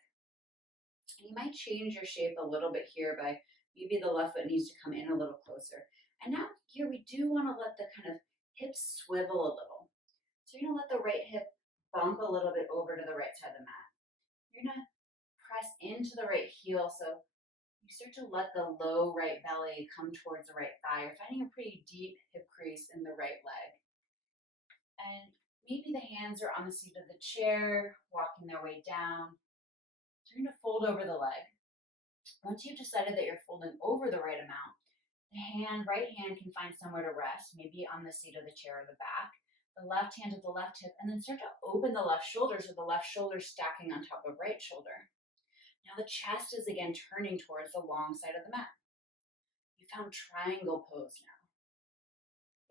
And you might change your shape a little bit here by maybe the left foot needs to come in a little closer. And now here we do want to let the kind of hips swivel a little. So you're going to let the right hip bump a little bit over to the right side of the mat. You're going to press into the right heel. So you start to let the low right belly come towards the right thigh. You're finding a pretty deep hip crease in the right leg. And maybe the hands are on the seat of the chair, walking their way down. So you're going to fold over the leg. Once you've decided that you're folding over the right amount, the right hand can find somewhere to rest, maybe on the seat of the chair or the back. The left hand at the left hip, and then start to open the left shoulder so the left shoulder stacking on top of right shoulder. Now the chest is again turning towards the long side of the mat. You found triangle pose now.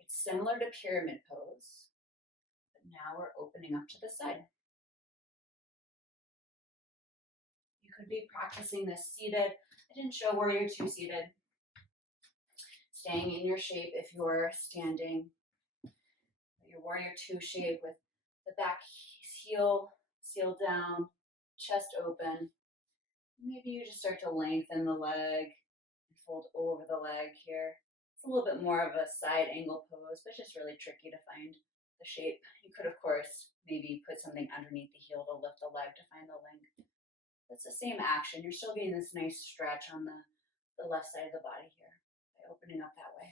It's similar to pyramid pose, but now we're opening up to the side. You could be practicing this seated. I didn't show warrior two seated. Staying in your shape if you're standing. Your warrior two shape with the back heel sealed down, chest open. Maybe you just start to lengthen the leg and fold over the leg here. It's a little bit more of a side angle pose, but it's just really tricky to find the shape. You could, of course, maybe put something underneath the heel to lift the leg to find the length. It's the same action. You're still getting this nice stretch on the left side of the body here by opening up that way.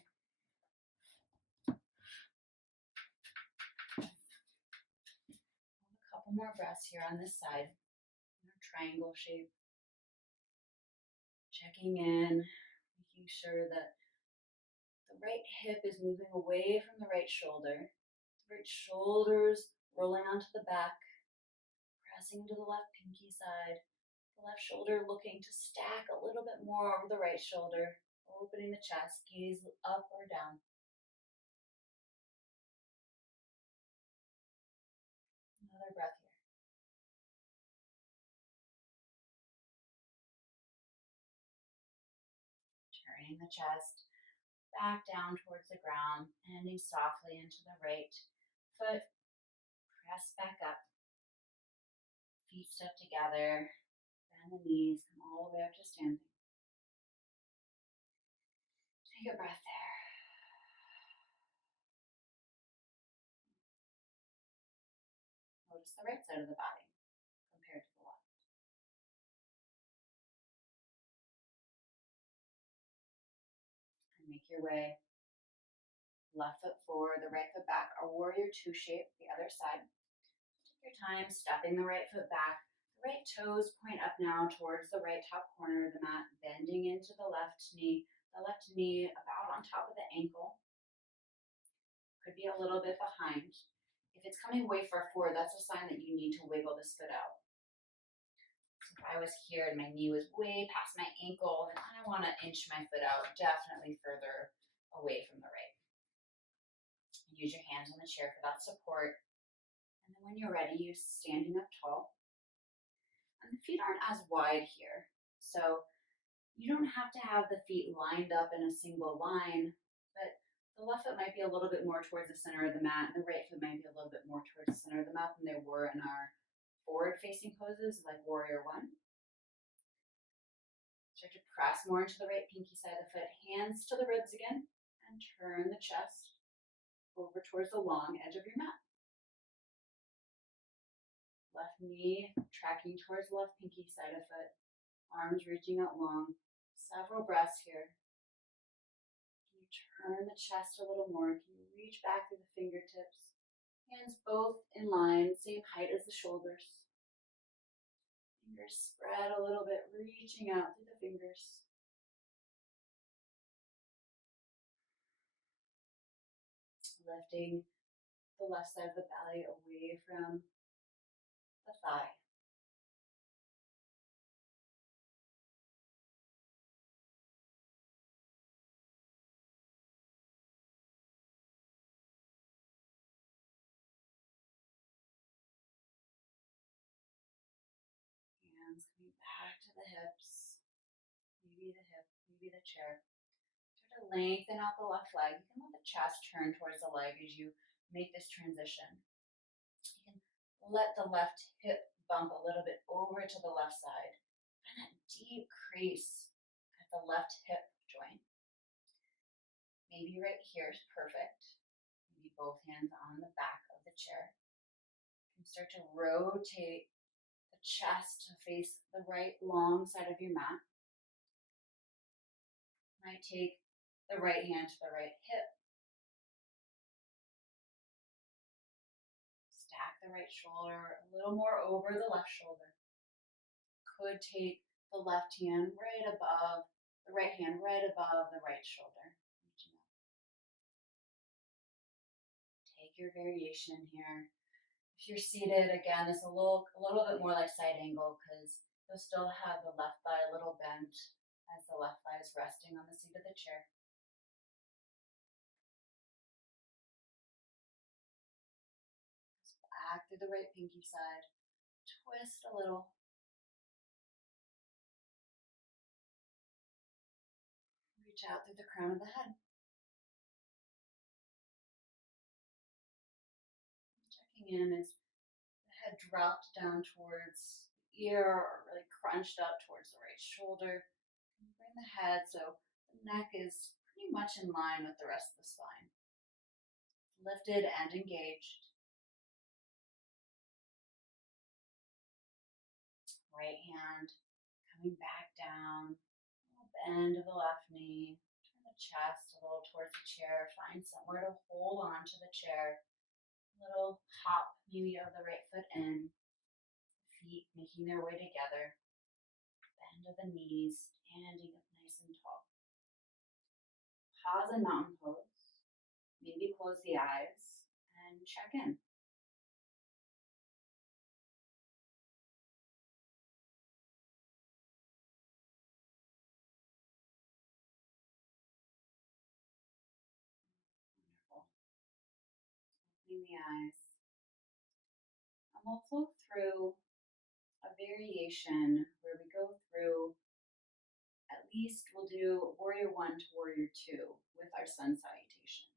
A couple more breaths here on this side in a triangle shape. Checking in, making sure that the right hip is moving away from the right shoulder. The right shoulder's rolling onto the back, pressing into the left pinky side. The left shoulder looking to stack a little bit more over the right shoulder, opening the chest, gaze up or down. Another breath here. Turning the chest back down towards the ground, ending softly into the right foot. Press back up. Feet step together. Bend the knees. Come all the way up to standing. Take a breath there. Notice the right side of the body compared to the left. And make your way. Left foot forward, the right foot back, a warrior two shape, the other side. Take your time stepping the right foot back. The right toes point up now towards the right top corner of the mat, bending into the left knee about on top of the ankle. Could be a little bit behind. If it's coming way far forward, that's a sign that you need to wiggle this foot out. So if I was here and my knee was way past my ankle, then I want to inch my foot out definitely further away from the right. Use your hands on the chair for that support. And then when you're ready, you're standing up tall. And the feet aren't as wide here. So you don't have to have the feet lined up in a single line, but the left foot might be a little bit more towards the center of the mat, and the right foot might be a little bit more towards the center of the mat than they were in our forward-facing poses like warrior one. Start to press more into the right pinky side of the foot, hands to the ribs again, and turn the chest over towards the long edge of your mat. Left knee tracking towards the left pinky side of foot, arms reaching out long. Several breaths here. Can you turn the chest a little more? Can you reach back through the fingertips? Hands both in line, same height as the shoulders. Fingers spread a little bit, reaching out through the fingers. Lifting the left side of the belly away from the thigh. Hands coming back to the hips, maybe the hip, maybe the chair. Try to lengthen out the left leg. You can let the chest turn towards the leg as you make this transition. You can let the left hip bump a little bit over to the left side, and a deep crease at the left hip joint. Maybe right here is perfect. Maybe both hands on the back of the chair. You can start to rotate the chest to face the right long side of your mat. Might take the right hand to the right hip. Stack the right shoulder a little more over the left shoulder. Could take the left hand right above, the right hand right above the right shoulder. Take your variation here. If you're seated, again, it's a little bit more like side angle because you'll still have the left thigh a little bent as the left thigh is resting on the seat of the chair. Back through the right pinky side. Twist a little. Reach out through the crown of the head. Checking in as the head dropped down towards the ear or really crunched up towards the right shoulder. Bring the head so the neck is pretty much in line with the rest of the spine. Lifted and engaged. Right hand coming back down. A little bend of the left knee. Turn the chest a little towards the chair. Find somewhere to hold on to the chair. A little hop maybe of the right foot in. Feet making their way together. Bend of the knees. Standing up nice and tall. Pause in mountain pose. Maybe close the eyes and check in. Wonderful. Opening the eyes. And we'll flow through a variation where we go through, at least we'll do warrior 1 to warrior 2 with our sun salutation.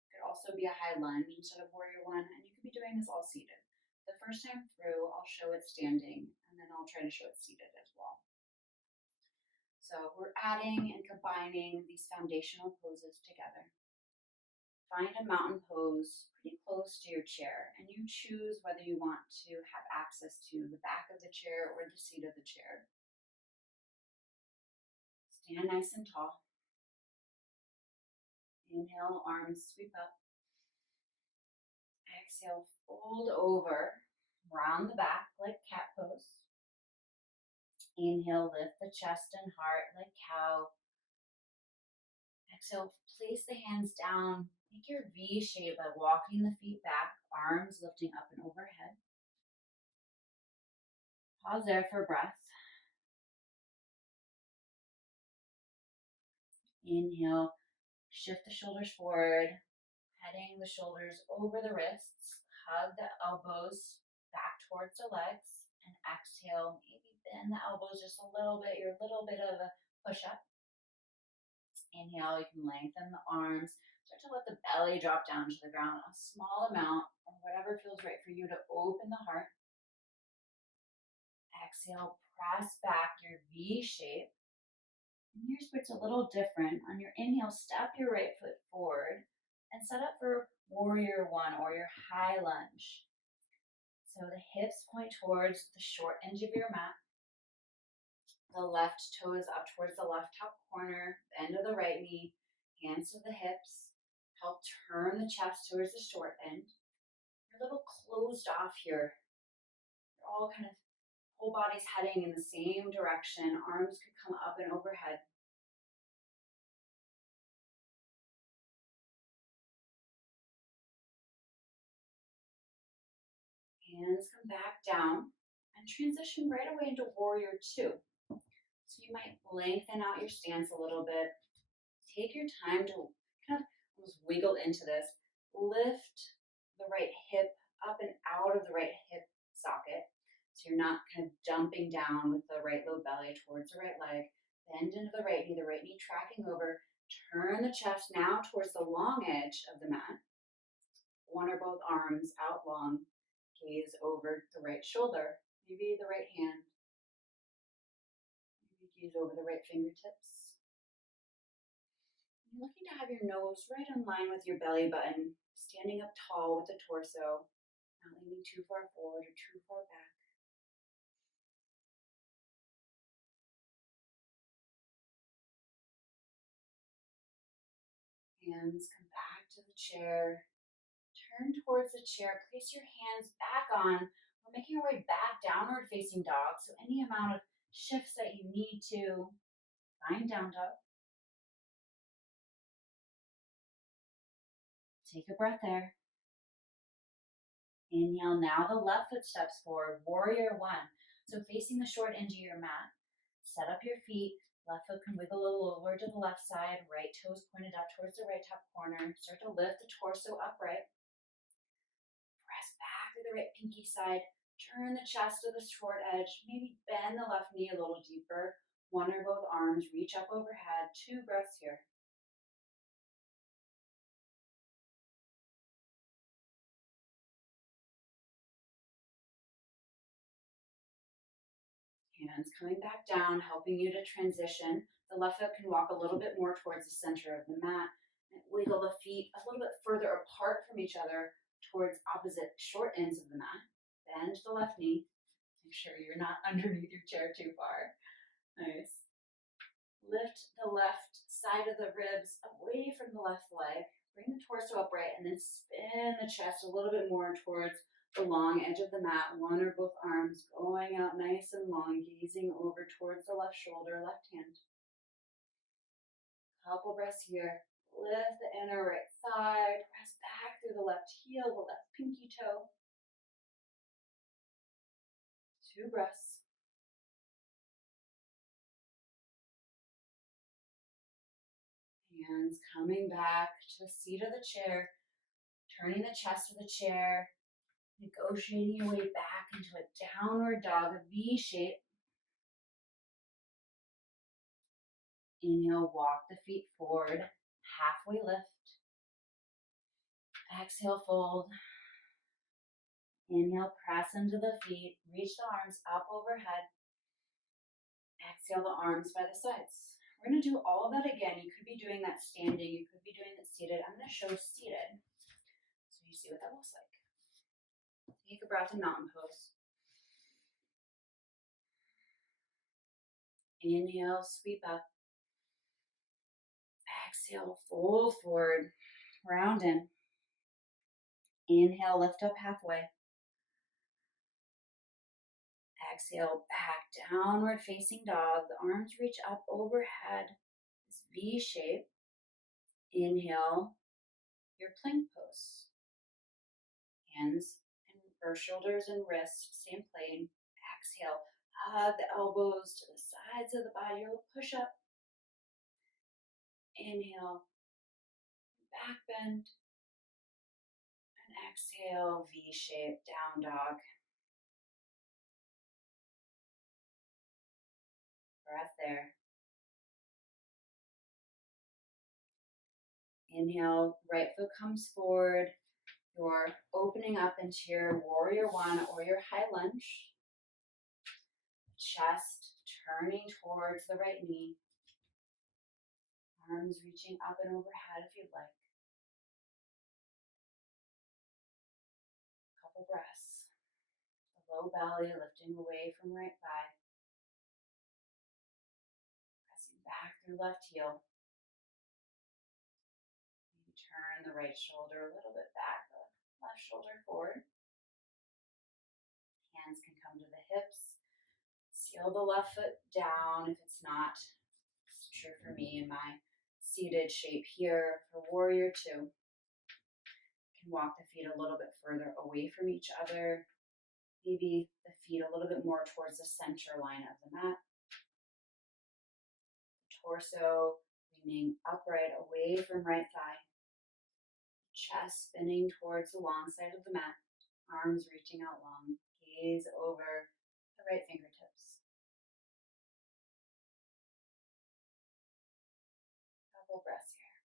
It could also be a high lunge instead of warrior 1, and you could be doing this all seated. The first time through, I'll show it standing, and then I'll try to show it seated as well. So we're adding and combining these foundational poses together. Find a mountain pose pretty close to your chair, and you choose whether you want to have access to the back of the chair or the seat of the chair. Stand nice and tall. Inhale, arms sweep up. Exhale, fold over, round the back like cat pose. Inhale, lift the chest and heart like cow. Exhale, place the hands down. Make your V shape by walking the feet back, arms lifting up and overhead. Pause there for breath. Inhale, shift the shoulders forward, heading the shoulders over the wrists. Hug the elbows back towards the legs. And exhale, maybe bend the elbows just a little bit, your little bit of a push-up. Inhale, you can lengthen the arms. Start to let the belly drop down to the ground, a small amount, or whatever feels right for you to open the heart. Exhale, press back your V shape. And here's where it's a little different. On your inhale, step your right foot forward and set up for warrior 1 or your high lunge. So the hips point towards the short edge of your mat. The left toe is up towards the left top corner, bend of the right knee, hands to the hips. Help turn the chest towards the short end. You're a little closed off here. You're all kind of, whole body's heading in the same direction. Arms could come up and overhead. Hands come back down and transition right away into warrior 2. So you might lengthen out your stance a little bit. Take your time to kind of almost wiggle into this. Lift the right hip up and out of the right hip socket. So you're not kind of dumping down with the right low belly towards the right leg. Bend into the right knee tracking over. Turn the chest now towards the long edge of the mat. One or both arms out long. Gaze over the right shoulder, maybe the right hand, maybe gaze over the right fingertips. You're looking to have your nose right in line with your belly button, standing up tall with the torso, not leaning too far forward or too far back. Hands come back to the chair. Turn towards the chair. Place your hands back on. We're making our way back downward facing dog. So any amount of shifts that you need to find down dog. Take a breath there. Inhale. Now the left foot steps forward. Warrior one. So facing the short edge of your mat. Set up your feet. Left foot can wiggle a little over to the left side. Right toes pointed up towards the right top corner. Start to lift the torso upright. Press back to the right pinky side. Turn the chest to the short edge. Maybe bend the left knee a little deeper. One or both arms reach up overhead. 2 breaths here. Hands coming back down, helping you to transition. The left foot can walk a little bit more towards the center of the mat. And wiggle the feet a little bit further apart from each other towards opposite short ends of the mat. Bend the left knee. Make sure you're not underneath your chair too far. Nice. Lift the left side of the ribs away from the left leg. Bring the torso upright and then spin the chest a little bit more towards the long edge of the mat. One or both arms going out nice and long, gazing over towards the left shoulder, left hand. Couple breaths here. Lift the inner right thigh. Press back through the left heel, the left pinky toe. 2 breaths. Hands coming back to the seat of the chair. Turning the chest of the chair. Negotiating your way back into a downward dog, a V shape. Inhale, walk the feet forward, halfway lift. Exhale, fold. Inhale, press into the feet, reach the arms up overhead. Exhale the arms by the sides. We're going to do all of that again. You could be doing that standing, you could be doing that seated. I'm going to show seated so you see what that looks like. Take a breath in mountain pose. Inhale, sweep up. Exhale, fold forward, round in. Inhale, lift up halfway. Exhale, back, downward facing dog. The arms reach up overhead, this V shape. Inhale, your plank pose. Hands or shoulders and wrists, same plane. Exhale, hug the elbows to the sides of the body. You'll push up. Inhale, back bend. And exhale, V shape, down dog. Breath there. Inhale, right foot comes forward. You're opening up into your warrior one or your high lunge. Chest turning towards the right knee. Arms reaching up and overhead if you'd like. Couple breaths. Low belly lifting away from right thigh. Pressing back through left heel. Maybe turn the right shoulder a little bit back, the left shoulder forward. Hands can come to the hips. Seal the left foot down if it's not. It's true for me in my seated shape here. For warrior two, you can walk the feet a little bit further away from each other. Maybe the feet a little bit more towards the center line of the mat. Torso leaning upright away from right thigh. Chest spinning towards the long side of the mat. Arms reaching out long. Gaze over the right fingertips. Couple breaths here.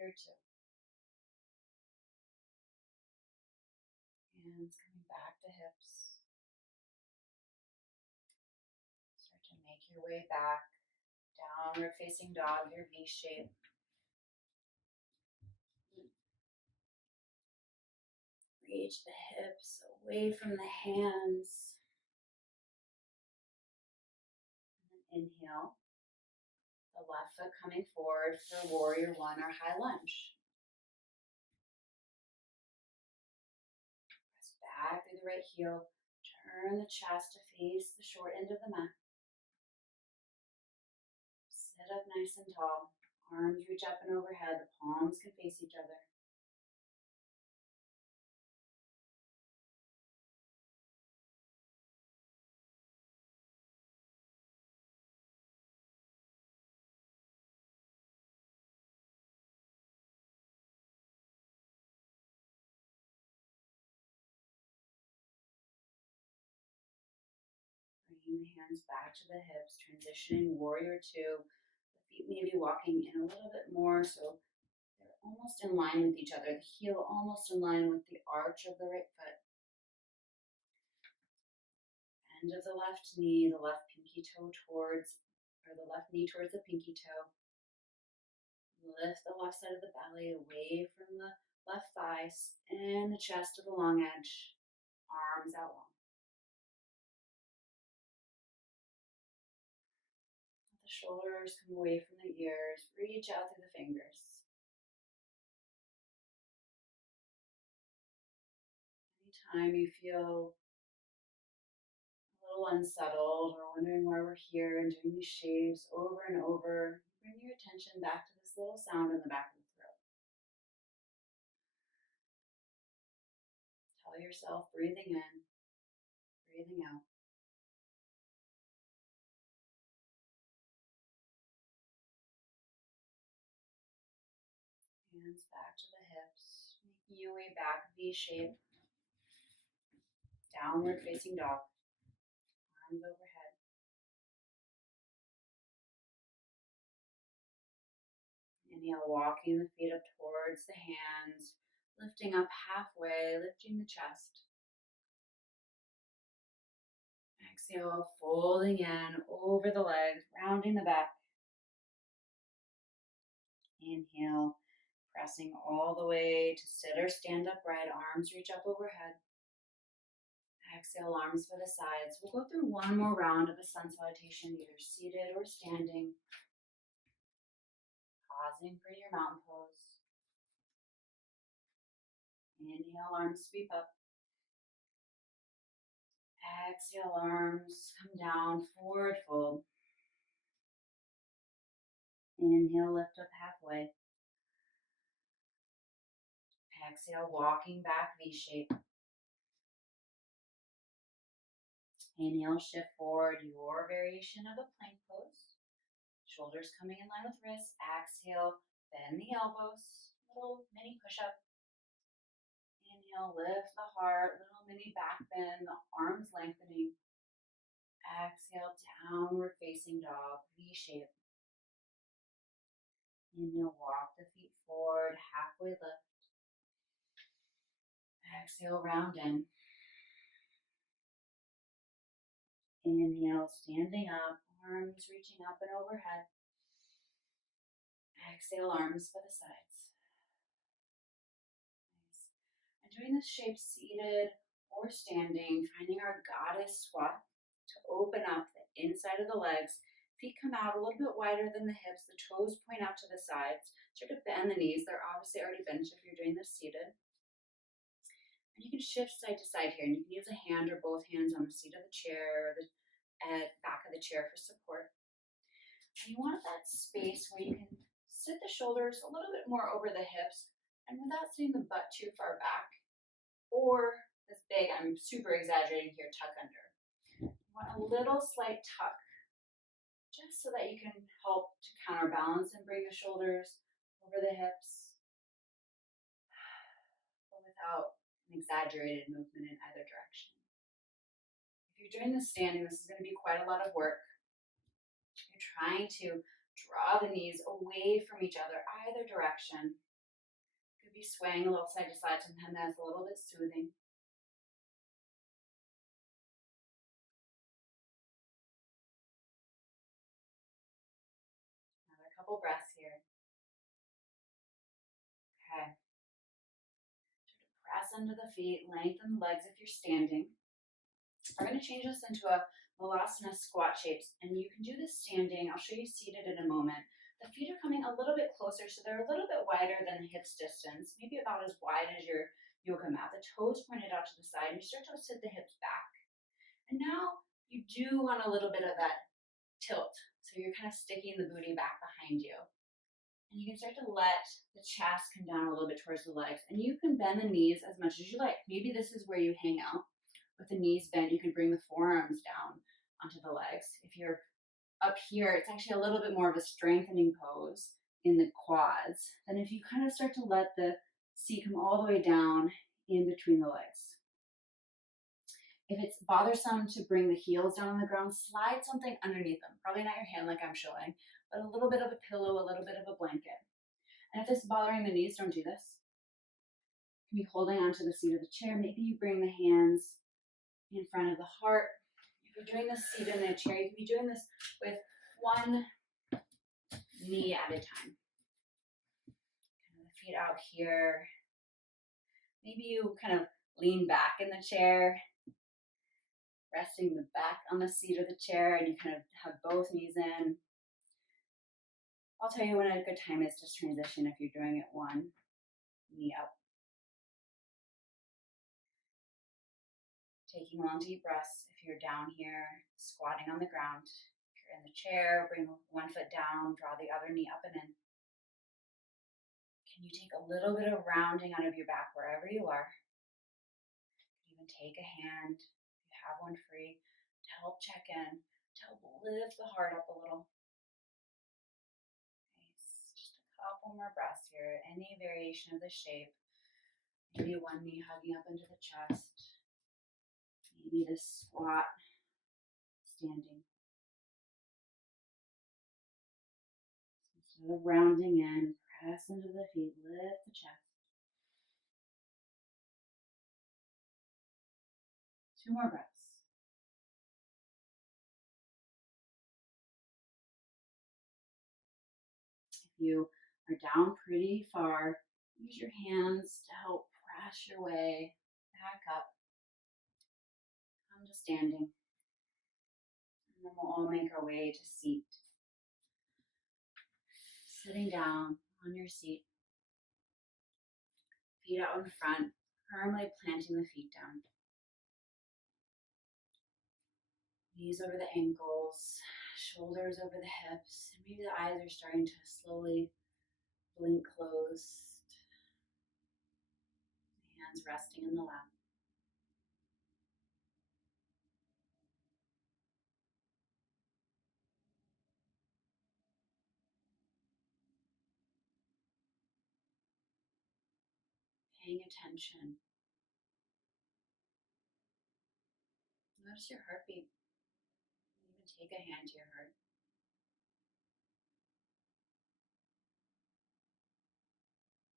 warrior two. Hands coming back to hips. Start to make your way back. Downward facing dog, your V shape. Reach the hips away from the hands. And then inhale. The left foot coming forward for warrior one or high lunge. Press back through the right heel. Turn the chest to face the short end of the mat. Sit up nice and tall. Arms reach up and overhead. The palms can face each other. Bringing the hands back to the hips, transitioning warrior two. The feet maybe walking in a little bit more so they're almost in line with each other. The heel almost in line with the arch of the right foot. End of the left knee, the left pinky toe towards, or the left knee towards the pinky toe. Lift the left side of the belly away from the left thighs and the chest to the long edge. Arms out long. Let the shoulders come away from the ears. Reach out through the fingers. Anytime you feel a little unsettled or wondering why we're here and doing these shapes over and over, bring your attention back to this little sound in the back of the throat. Tell yourself breathing in, breathing out. Hands back to the hips, making your way back, V shape. Downward facing dog. Arms overhead. Inhale, walking the feet up towards the hands, lifting up halfway, lifting the chest. Exhale, folding in over the legs, rounding the back. Inhale, pressing all the way to sit or stand upright, arms reach up overhead. Exhale, arms for the sides. We'll go through one more round of a sun salutation, either seated or standing. Pausing for your mountain pose. Inhale, arms sweep up. Exhale, arms come down, forward fold. Inhale, lift up halfway. Exhale, walking back, V shape. Inhale, shift forward, your variation of a plank pose. Shoulders coming in line with wrists. Exhale, bend the elbows. Little mini push-up. Inhale, lift the heart. Little mini back bend, the arms lengthening. Exhale, downward facing dog, V shape. Inhale, walk the feet forward, halfway lift. Exhale, round in. Inhale, standing up, arms reaching up and overhead. Exhale, arms for the sides. Nice. And doing this shape seated or standing, finding our goddess squat to open up the inside of the legs. Feet come out a little bit wider than the hips. The toes point out to the sides. Start to bend the knees. They're obviously already bent if you're doing this seated. And you can shift side to side here. And you can use a hand or both hands on the seat of the chair or the back of the chair for support. And you want that space where you can sit the shoulders a little bit more over the hips and without sitting the butt too far back or this big, I'm super exaggerating here, tuck under. You want a little slight tuck just so that you can help to counterbalance and bring the shoulders over the hips, but without an exaggerated movement in either direction. If you're doing this standing, this is going to be quite a lot of work. You're trying to draw the knees away from each other, either direction. Maybe swaying a little side to side. Sometimes that's a little bit soothing. Another couple breaths here. Okay. Press into the feet, lengthen the legs if you're standing. We're going to change this into a Malasana squat shapes, and you can do this standing. I'll show you seated in a moment. The feet are coming a little bit closer, so they're a little bit wider than hips distance, maybe about as wide as your yoga mat. The toes pointed out to the side, and you start to sit the hips back. And now you do want a little bit of that tilt, so you're kind of sticking the booty back behind you. And you can start to let the chest come down a little bit towards the legs. And you can bend the knees as much as you like. Maybe this is where you hang out. With the knees bent, you can bring the forearms down onto the legs. If you're up here, it's actually a little bit more of a strengthening pose in the quads than if you kind of start to let the seat come all the way down in between the legs. If it's bothersome to bring the heels down on the ground, slide something underneath them. Probably not your hand like I'm showing, but a little bit of a pillow, a little bit of a blanket. And if this is bothering the knees, don't do this. You can be holding onto the seat of the chair. Maybe you bring the hands in front of the heart. If you're doing this seated in a chair, you can be doing this with one knee at a time. Kind of the feet out here. Maybe you kind of lean back in the chair, resting the back on the seat of the chair, and you kind of have both knees in. I'll tell you when a good time is to transition if you're doing it one knee up. Taking long deep breaths if you're down here, squatting on the ground. If you're in the chair, bring one foot down, draw the other knee up and in. Can you take a little bit of rounding out of your back wherever you are? You can even take a hand, if you have one free, to help check in, to help lift the heart up a little. Nice. Just a couple more breaths here. Any variation of the shape. Maybe one knee hugging up into the chest. Maybe this squat, standing. So instead of rounding in, press into the feet, lift the chest. 2 more breaths. If you are down pretty far, use your hands to help press your way back up. Come to standing. And then we'll all make our way to seat. Sitting down on your seat. Feet out in front, firmly planting the feet down. Knees over the ankles, shoulders over the hips. And maybe the eyes are starting to slowly blink closed. Hands resting in the lap. Paying attention. Notice your heartbeat. Even take a hand to your heart.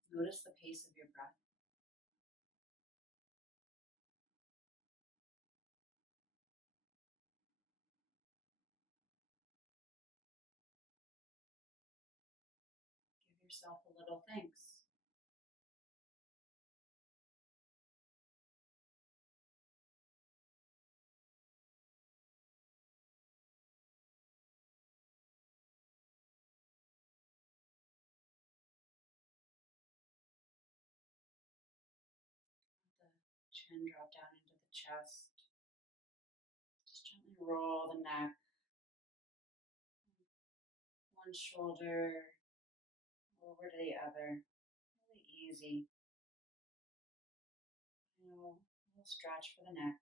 Notice the pace of your breath. Give yourself a little thanks. The chin drop down into the chest. Just gently roll the neck. One shoulder over to the other. Really easy. A little stretch for the neck.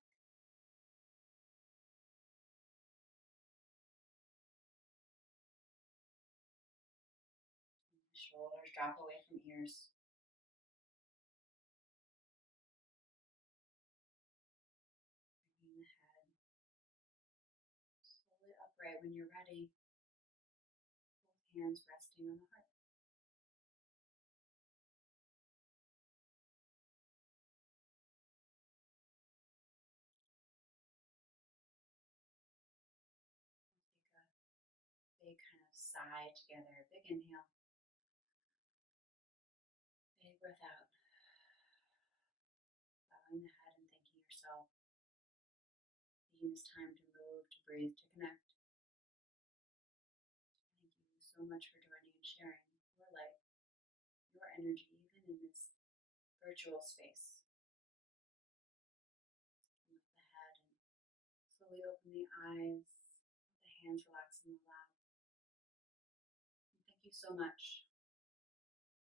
Shoulders drop away from ears. Bringing the head slowly upright when you're ready. Both hands resting on the heart. sigh together. Big inhale, big breath out. Bowing the head and thanking yourself. Taking this time to move, to breathe, to connect. Thank you so much for joining and sharing your light, your energy, even in this virtual space. Lift the head and slowly open the eyes. Let the hands relax in the lap. And thank you so much